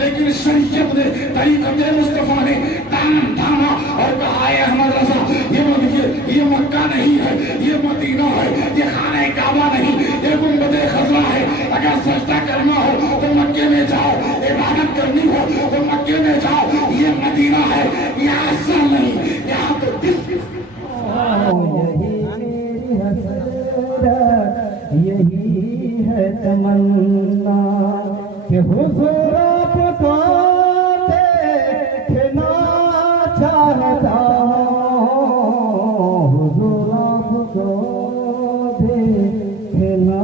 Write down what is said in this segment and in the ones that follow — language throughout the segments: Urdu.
لیکن شریعت نے طریقت مصطفیٰ نے دامن تھاما اور کہا اے احمد رضا یہ مکہ نہیں ہے، یہ مدینہ ہے، یہ خانہ کعبہ نہیں، یہ گنبد خضرا ہے۔ اگر سجدہ کرنا ہو تو مکے میں جاؤ، عبادت کرنی ہو تو مکے میں جاؤ، یہ مدینہ ہے، یہاں سر نہیں، یہاں تو دل۔ یہی ہے تمنا کہ حضور آپ کو دیکھنا چاہتا ہوں، حضور آپ کو دیکھنا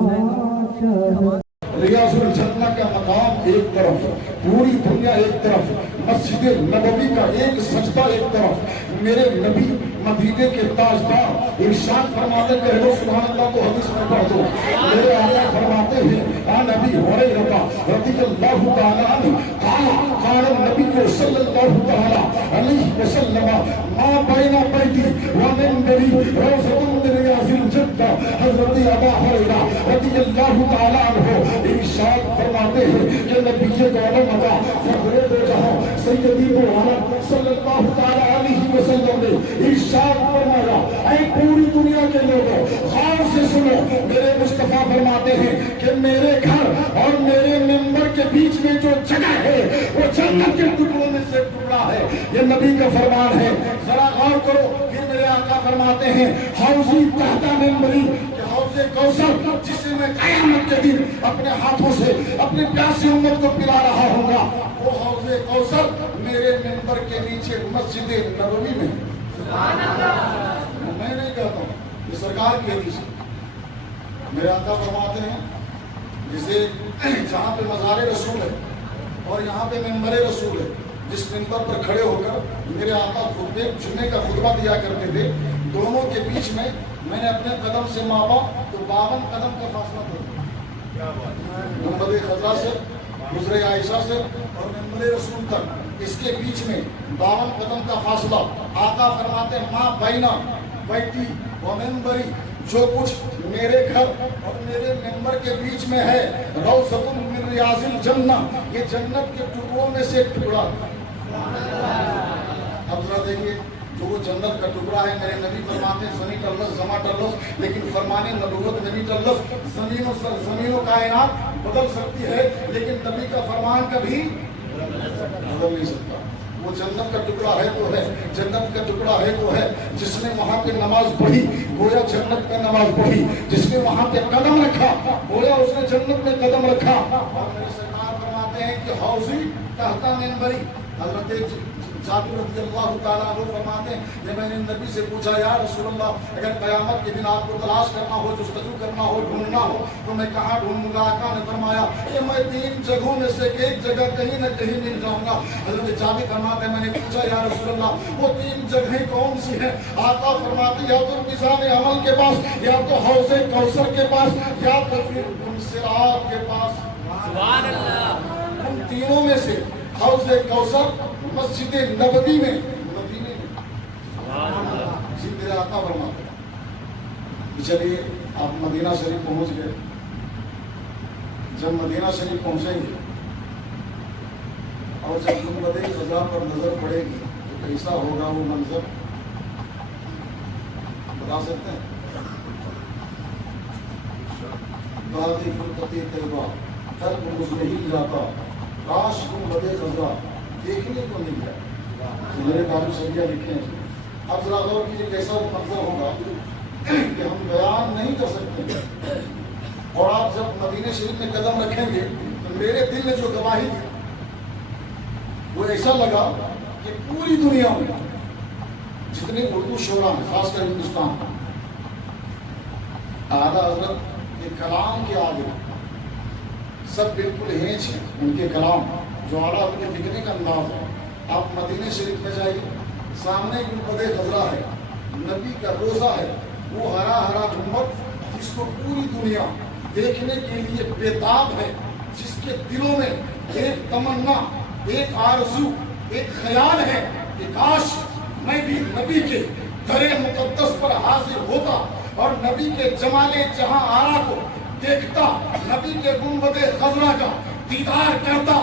چاہتا۔ ریاض الجنہ کا مقام ایک طرف، پوری دنیا ایک طرف، مسجد نبوی کا ایک سجدہ ایک طرف، میرے نبی مدینے کے تاجدار ارشاد فرماتے کہہ لو سبحان اللہ کو حدیث میں پڑھ دو۔ میرے آقا فرماتے ہیں عن ابی ہریرہ رضی اللہ تعالی عنہ قال النبی صلی اللہ تعالی علیہ وسلم ما بین بیتی و منبری روضۃ من ریاض الجنہ۔ حضرت ابو ہریرہ رضی اللہ تعالی عنہ ارشاد فرماتے ہیں کہ نبی دولم ابا فخر دو جہاں سیدی محمد صلی اللہ تعالی علیہ وسلم نے ارشاد فرمایا اے پوری دنیا کے لوگوں غور سے سنو، میرے مصطفیٰ فرماتے ہیں کہ میرے گھر اور میرے منبر کے بیچ میں جو جگہ ہے وہ جنت کے ٹکڑوں میں سے ٹکڑا ہے۔ یہ نبی کا فرمان ہے، ذرا غور کرو۔ پھر میرے آقا فرماتے ہیں حوضی تحت منبری، کہ حوض کوثر جسے میں قیامت کے دن اپنے ہاتھوں سے اپنی پیاسی امت کو پلا رہا ہوں گا، وہ حوض کوثر میرے منبر کے نیچے مسجد نبوی میں۔ میں نہیں کہتا ہوں، یہ سرکار کی حدیث ہے۔ میرے آقا فرماتے ہیں جسے جہاں پہ مزار رسول ہے اور یہاں پہ منبر رسول ہے، جس منبر پر کھڑے ہو کر میرے آقا خطبے جمعے کا خطبہ دیا کرتے تھے، دونوں کے بیچ میں میں نے اپنے قدم سے ماپا تو 52 قدم کا فاصلہ تھا، گنبد خضرا سے حجرہ عائشہ سے اور منبر رسول تک، اس کے بیچ میں 52 قدم کا فاصلہ۔ آقا فرماتے ہیں ما بینا بیتی و منبری، جو کچھ میرے گھر اور میرے منبر کے بیچ میں ہے، روضۃ من ریاض الجنہ، یہ جنت کے ٹکڑوں میں سے ایک ٹکڑا۔ اب ذرا دیکھیے، جو وہ جنت کا ٹکڑا ہے، میرے نبی فرماتے ہیں زمین ٹلس زماں ٹلس، لیکن فرمانے نبوت نبی ٹلس، زمین و کائنات بدل سکتی ہے لیکن نبی کا فرمان کبھی بدل نہیں سکتا۔ وہ جنت کا ٹکڑا ہے تو ہے، جنت کا ٹکڑا ہے تو ہے، جس نے وہاں پہ نماز پڑھی گویا جنت میں نماز پڑھی، جس نے وہاں پہ قدم رکھا گویا اس نے جنت میں قدم رکھا۔ اور میرے سرکار فرماتے ہیں کہ حوضی تحت منبری، حضرت جابر رضی اللہ تعالیٰ عنہ فرماتے ہیں جب میں نے نبی سے پوچھا یا رسول اللہ اگر قیامت کے دن آپ کو تلاش کرنا ہو، جستجو کرنا ہو، ڈھونڈنا ہو تو میں کہاں ڈھونڈوں گا؟ آقا نے فرمایا کہ میں 3 جگہوں میں سے ایک جگہ کہیں نہ کہیں مل جاؤں گا۔ حضرت جابر فرماتے ہیں میں نے پوچھا یا رسول اللہ وہ 3 جگہیں کون سی ہیں؟ آقا فرماتے یا تو میزان عمل کے پاس، یا تو حوض کوثر کے پاس، یا تو پھر صراط کے پاس۔ سبحان اللہ۔ ان تینوں میں سے حوض کوثر مسجد نبوی میں، مدینے میں، جی میرے آقا فرماتے ہیں۔ چلیے آپ مدینہ شریف پہنچ گئے، جب مدینہ شریف پہنچیں گے اور جب گنبد خضرا پر نظر پڑے گی تو کیسا ہوگا وہ منظر بتا سکتے ہیں؟ بادی فرقتی طیبہ قلب مزمحل جاتا، کاش گنبد خضرا دیکھنے کو مل جائے۔ میرے بارے سبیہ لکھے ہیں۔ اب ذرا غور کیجیے کیسا وہ منظر ہوگا کہ ہم بیان نہیں کر سکتے۔ اور آپ جب مدینہ شریف میں قدم رکھیں گے تو میرے دل میں جو گواہی تھی وہ ایسا لگا کہ پوری دنیا میں جتنے اردو شعراء ہیں خاص کر ہندوستان میں، اعلیٰ حضرت کے کلام کے آگے سب بالکل ہینچ ہیں ان کے کلام، جو اعلیٰ حضرت کے لکھنے کا انداز ہے۔ آپ مدینہ شریف میں جائیے، سامنے گنبد خضرا ہے، نبی کا روزہ ہے، وہ ہرا ہرا گنبد جس کو پوری دنیا دیکھنے کے لیے بےتاب ہے، جس کے دلوں میں ایک تمنا، ایک آرزو، ایک خیال ہے کہ کاش میں بھی نبی کے در مقدس پر حاضر ہوتا اور نبی کے جمال جہاں آرا کو دیکھتا، نبی کے گنبد خضرا کا دیدار کرتا،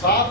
7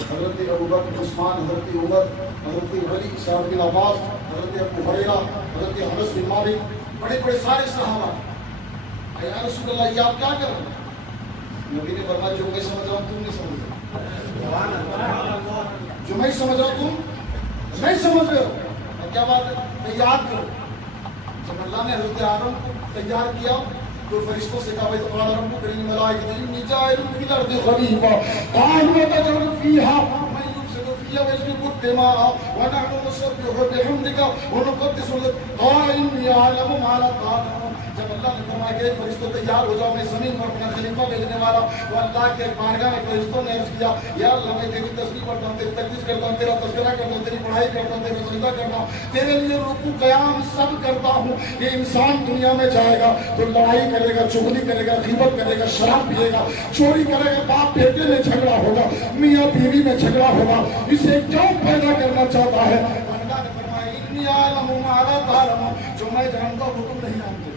حضرت ابو بکر عثمان حضرت عمر حضرت علی سعد بن عباس حضرت ابو ہریرہ حضرت انس بن مالک بڑے بڑے سارے صحابہ یا رسول اللہ یہ آپ کیا کر رہے ہیں؟ نبی نے فرمایا جو میں سمجھ رہا ہوں تم نہیں سمجھ رہے جو میں سمجھ رہا ہوں تم نہیں سمجھ رہے ہو اور کیا بات ہے میں یاد کرو جب اللہ نے حضرت آدم کو تیار کیا تو فرشتوں سے کہا تو قال رب کریم ملائکۃ انی جاعل فی الارض خلیفہ قالوا تجعل فیہا من یفسد فیہا ویسفک الدماء ونحن نسبح بحمدک ونقدس لک قال انی اعلم ما لا تعلمون جب اللہ نے فرمایا کہ فرشتوں تیار ہو جاؤ میں زمین پر اپنا خلیفہ بھیجنے والا تو اللہ کے بارگاہ میں فرشتوں نے عرض کیا یا اللہ میں تیری تسبیح پڑھتا ہوں تیری تقدیس کرتا ہوں تیرا تذکرہ کرتا ہوں تیری پڑھائی کرتا ہوں تیرا سجدہ کرتا ہوں تیرے لیے رکوع قیام سب کرتا ہوں یہ انسان دنیا میں جائے گا تو لڑائی کرے گا چغلی کرے گا غیبت کرے گا شراب پیے گا چوری کرے گا باپ بیٹے میں جھگڑا ہوگا میاں بیوی میں جھگڑا ہوگا اسے کیوں پیدا کرنا چاہتا ہے اللہ نے فرمایا انی اعلم ما لا تعلمون جو میں جانتا ہوں وہ تم نہیں جانتے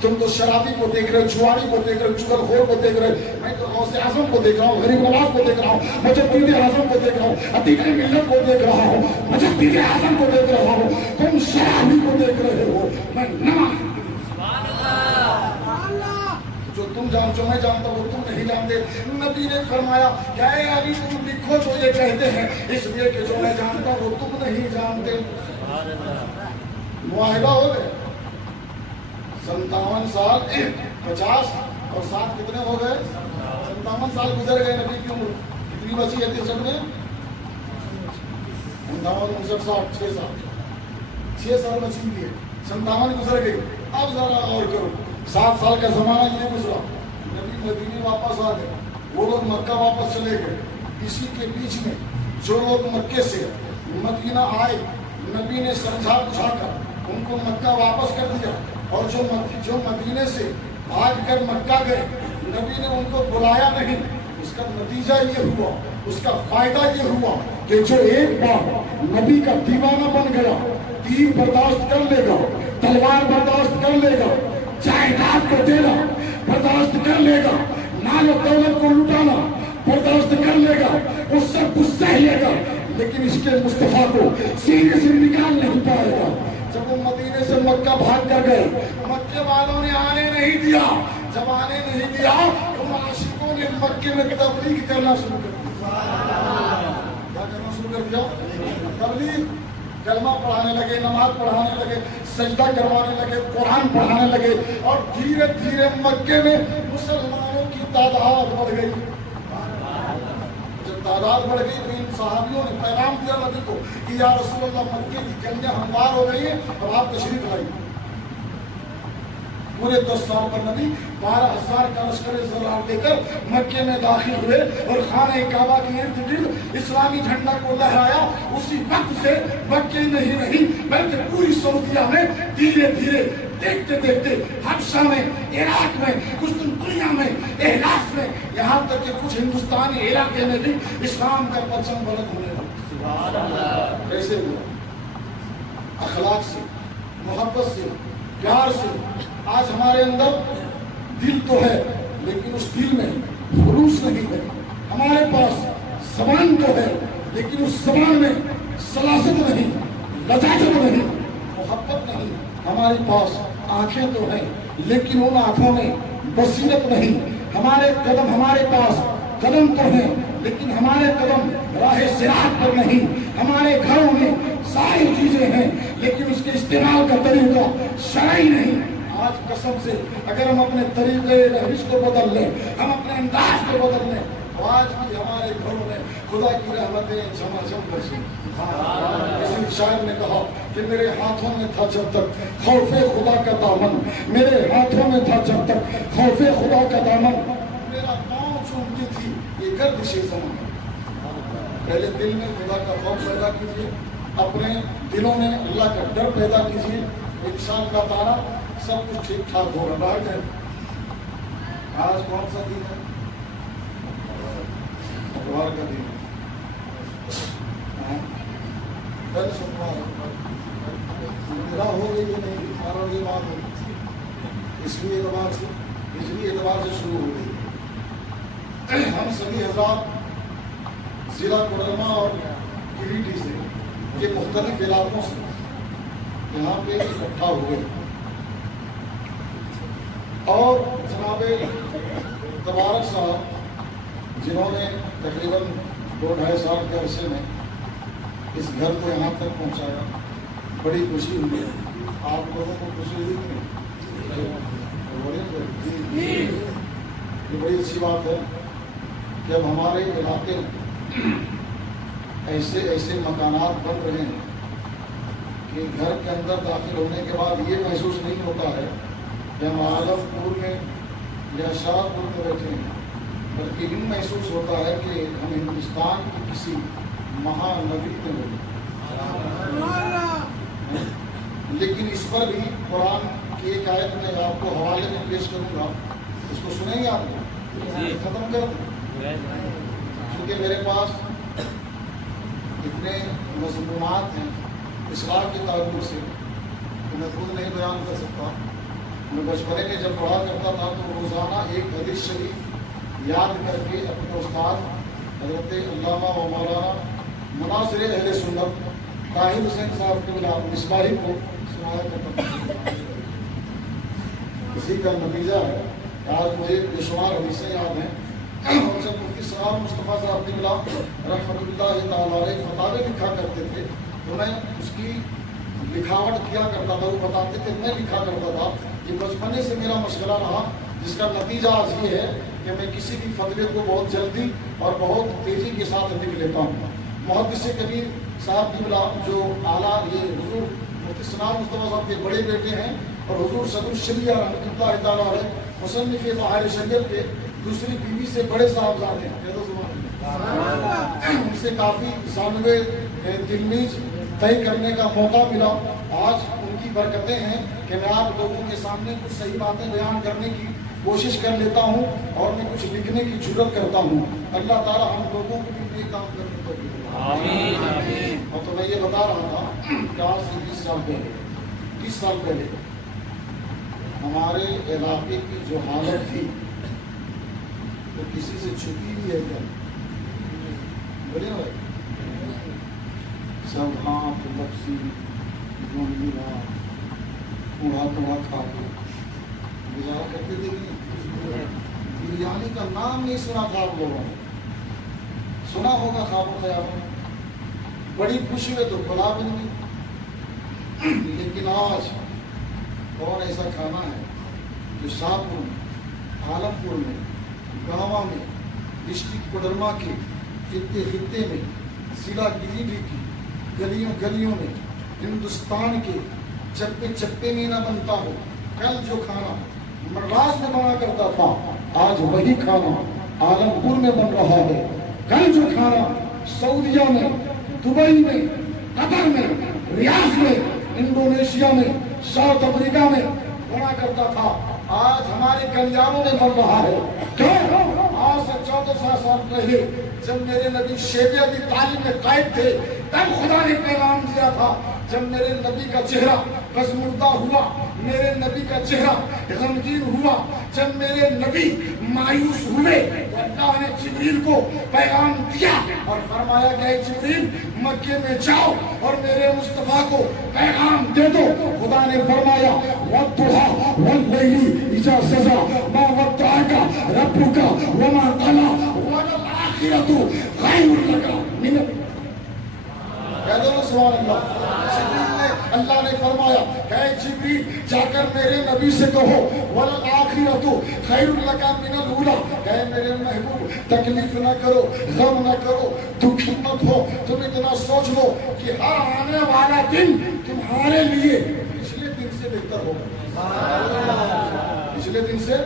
تم تو شرابی کو دیکھ رہے ہو جواری کو دیکھ رہے ہو چغل خور کو دیکھ رہے ہو میں تو غوث اعظم کو دیکھ رہا ہوں غریب نواز کو دیکھ رہا ہوں مجدد اعظم کو دیکھ رہا ہوں عتیق ملت کو دیکھ رہا ہوں مجدد اعظم کو دیکھ رہا ہوں تم شرابی کو دیکھ رہے ہو میں نماز جو تم جانتے میں جانتا ہوں وہ تم نہیں جانتے نبی نے فرمایا کیا اے علی تم لکھو جو یہ کہتے ہیں اس لیے کہ جو میں جانتا ہوں وہ تم نہیں جانتے معاہدہ ہو گئے 57 سال 50 اور 7 کتنے ہو گئے 57 سال گزر گئے نبی کی عمر کتنی بچی ہے 63 میں 59 59 60 6 سال بچی ہوئی ہے 57 گزر گئی اب ذرا غور کرو 7 سال کا زمانہ یہ گزرا نبی مدینے واپس آ گئے وہ لوگ مکہ واپس چلے گئے اسی کے بیچ میں جو لوگ مکے سے مدینہ آئے نبی نے سمجھا بجھا کر ان کو مکہ واپس کر دیا اور جو مدینے سے بھاگ کر مکہ گئے نبی نے ان کو بلایا نہیں اس کا نتیجہ یہ ہوا اس کا فائدہ یہ ہوا کہ جو ایک بار نبی کا دیوانہ بن گیا تیر برداشت کر لے گا تلوار برداشت کر لے گا جائیداد کو دینا برداشت کر لے گا مال و دولت کو لٹانا برداشت کر لے گا اس سے کچھ سہ لے گا لیکن اس کے مصطفیٰ کو سینے سے نکال نہیں پائے گا جب وہ مدینے سے مکہ بھاگ کر گئے مکے والوں نے آنے نہیں دیا جب آنے نہیں دیا تو عاشقوں نے مکے میں تبلیغ کرنا شروع کر دیا کیا کرنا شروع کر دیا تبلیغ کلمہ پڑھانے لگے نماز پڑھانے لگے سجدہ کروانے لگے قرآن پڑھانے لگے اور دھیرے دھیرے مکے میں مسلمانوں کی تعداد بڑھ گئی تعداد بڑھ گئی تو ان صحابیوں نے پیغام دیا نبی کو کہ یا رسول اللہ مکے کی جنگیں ہموار ہو گئی ہیں اور آپ تشریف لائیے پورے 10 سال پر نبی 12,000 کا لشکر زرار لے کر مکے میں داخل ہوئے اور خانہ کعبہ کے ارد گرد اسلامی جھنڈا کو لہرایا اسی وقت سے مکے نہیں بلکہ پوری سعودیہ میں دھیرے دھیرے دیکھتے دیکھتے حبشہ میں عراق میں قسطنطنیہ میں احلاس میں یہاں تک کہ کچھ ہندوستانی علاقے میں بھی اسلام کا پرچم بلند ہونے لگا کیسے ہوا اخلاق سے محبت سے پیار سے آج ہمارے اندر دل تو ہے لیکن اس دل میں خلوص نہیں ہے ہمارے پاس زبان تو ہے لیکن اس زبان میں سلاست نہیں لذاذت نہیں محبت نہیں ہمارے پاس آنکھیں تو ہیں لیکن ان آنکھوں میں بصیرت نہیں ہمارے قدم ہمارے پاس قدم تو ہیں لیکن ہمارے قدم راہ صراط پر نہیں ہمارے گھروں میں ساری چیزیں ہیں لیکن اس کے استعمال کا طریقہ شرعی نہیں آج قسم سے اگر ہم اپنے طریقے روش کو بدل لیں ہم اپنے انداز کو بدل لیں تو آج بھی ہمارے گھروں میں خدا کی رحمتیں جھماجھم برسیں کسی شاعر نے کہا کہ میرے ہاتھوں میں تھا جب تک خوف خدا کا دامن میرے ہاتھوں میں تھا جب تک خوف خدا کا دامن میرا پاؤں چومتی تھی یہ گردش زمان پہلے دل میں خدا کا خوف پیدا کیجیے اپنے دلوں میں اللہ کا ڈر پیدا کیجیے انشاءاللہ تعالی سب کچھ ٹھیک ٹھاک ہوگا رائٹ ہے آج کون سا دن ہے اتوار کا دن کل سوموار ہو گئی نہیں اس لیے اعتبار سے شروع ہو گئی ہم سبھی حضرات ضلع کوڈرما اور گریٹی سے یہ مختلف علاقوں سے یہاں پہ اکٹھا ہوئے اور جناب تبارک صاحب جنہوں نے تقریباً 2-2.5 سال کے عرصے میں اس گھر کو یہاں تک پہنچایا، بڑی خوشی ہوئی ہے۔ آپ لوگوں کو خوشی ہوئی کہ یہ بڑی اچھی بات ہے کہ اب ہمارے علاقے میں ایسے ایسے مکانات بن رہے ہیں کہ گھر کے اندر داخل ہونے کے بعد یہ محسوس نہیں ہوتا ہے کہ ہم عالم پور میں یا شاہ پور میں بیٹھے ہیں، بلکہ یوں محسوس ہوتا ہے کہ ہم ہندوستان کی کسی مہانبی میں بیٹھے ہیں۔ لیکن اس پر بھی قرآن کی ایک آیت میں آپ کو حوالے میں پیش کروں گا، اس کو سنیں گے آپ کو؟ ختم کر دیں، کیونکہ میرے پاس اتنے مضمونات ہیں اصلاح کے تعلق سے کہ میں خود نہیں بیان کر سکتا۔ میں بچپنے میں جب پڑھا کرتا تھا تو روزانہ ایک حدیث شریف یاد کر کے اپنے استاد حضرت علامہ و مولانا مناصر اہل سنت طاہر حسین صاحب کے مصباحی کو سنایا کرتا تھا۔ اسی کا نتیجہ ہے کہ آج مجھے بے شمار حدیثیں یاد ہیں، اور جب مفتی سلام مصطفیٰ صاحب قبلہ رحمۃ اللہ تعالیٰ علیہ فتاوے لکھا کرتے تھے تو میں اس کی لکھاوٹ کیا کرتا تھا، وہ بتاتے تھے میں لکھا کرتا تھا۔ یہ بچپنے سے میرا مشغلہ رہا، جس کا نتیجہ آج یہ ہے کہ میں کسی بھی فتوے کو بہت جلدی اور بہت تیزی کے ساتھ لکھ لیتا ہوں۔ محدث کبیر صاحب قبلہ جو اعلیٰ یہ حضور مفتی سلام مصطفیٰ صاحب کے بڑے بیٹے ہیں اور حضور صدر الشریعہ رحمۃ اللہ تعالیٰ علیہ مصنف بحار شریعت کے دوسری بیوی سے بڑے صاحبزادے ہیں، ان سے کافی ثانوے تلمیذ طے کرنے کا موقع ملا۔ آج ان کی برکتیں ہیں کہ میں آپ لوگوں کے سامنے کچھ صحیح باتیں بیان کرنے کی کوشش کر لیتا ہوں اور میں کچھ لکھنے کی جرت کرتا ہوں۔ اللہ تعالیٰ ہم لوگوں کو بھی یہ کام کرنے کو دے۔ اور تو میں یہ بتا رہا تھا کہ آج سے 20 سال پہلے ہمارے علاقے کی جو حالت تھی تو کسی سے چھپی بھی ہے کیا؟ بولے نا بھائی، سب ہاتھ لپسی گونگی کوڑا کوڑا کھا کے گزارا کرتے تھے کہ بریانی کا نام نہیں سنا تھا آپ لوگوں نے، سنا ہوگا خواب و خیال میں، بڑی خوشی میں تو بلا بن گئی۔ لیکن آج کون ایسا کھانا ہے جو شاہپور میں، عالمپور میں، گاوا میں، ڈسٹرکٹ کوڈرما کے خطے میں، ضلع گریٹی کی گلیوں گلیوں میں، ہندوستان کے چپے چپے میں نہ بنتا ہو۔ کل جو کھانا مدراس میں بنا کرتا تھا آج وہی کھانا عالمپور میں بن رہا ہے۔ کل جو کھانا سعودیہ میں، دبئی میں، قطر میں، ریاض میں، انڈونیشیا میں، ساؤتھ افریقہ میں بنا کرتا تھا آج ہمارے گلیانوں میں بن رہا ہے۔ کیوں؟ آج سے 14 سال پہلے جب میرے نبی شیبیہ کی تعلیم میں قائد تھے تب خدا نے پیغام دیا تھا، جب میرے نبی کا چہرہ پژمردہ ہوا، میرے نبی کا چہرہ غمگین ہوا، جب میرے نبی مایوس ہوئے تو اللہ نے جبریل کو پیغام دیا اور فرمایا کہ اے جبریل مکے میں جاؤ اور میرے مصطفیٰ کو پیغام دے دو۔ خدا نے فرمایا وَالضُّحَىٰ وَاللَّيْلِ إِذَا سَجَىٰ مَا وَدَّعَكَ رَبُّكَ وَمَا قَلَىٰ وَلَلْآخِرَةُ خَيْرٌ لَكَ مِنَ کہہ دو سبحان اللہ۔ اللہ نے فرمایا کہ اے جبریل جا کر میرے نبی سے کہو وَلَلْآخِرَةُ خَيْرٌ لَكَ مِنَ الْأُولَىٰ، کہ میرے محبوب تکلیف نہ کرو، غم نہ کرو، دکھی مت ہو، تم اتنا سوچ لو کہ ہر آنے والا دن تمہارے لیے پچھلے دن سے بہتر ہوگا، پچھلے دن سے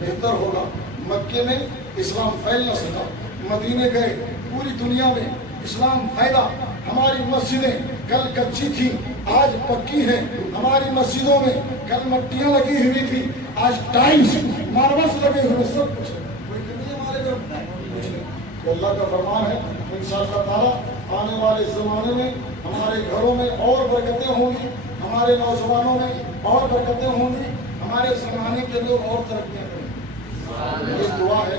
بہتر ہوگا۔ مکے میں اسلام پھیل نہ سکا، مدینے گئے، پوری دنیا میں اسلام پھیلا۔ ہماری مسجدیں کل کچی تھی آج پکی ہیں، ہماری مسجدوں میں کل مٹیاں لگی ہوئی تھی آج ٹائلس ماربلس لگے ہوئے، سب کچھ ہے، کوئی کمی ہمارے گھر کچھ نہیں۔ تو اللہ کا فرمان ہے انشاءاللہ تعالیٰ آنے والے زمانے میں ہمارے گھروں میں اور برکتیں ہوں گی، ہمارے نوجوانوں میں اور برکتیں ہوں گی، ہمارے زمانے کے لوگ اور ترقیاں کریں گے۔ یہ دعا ہے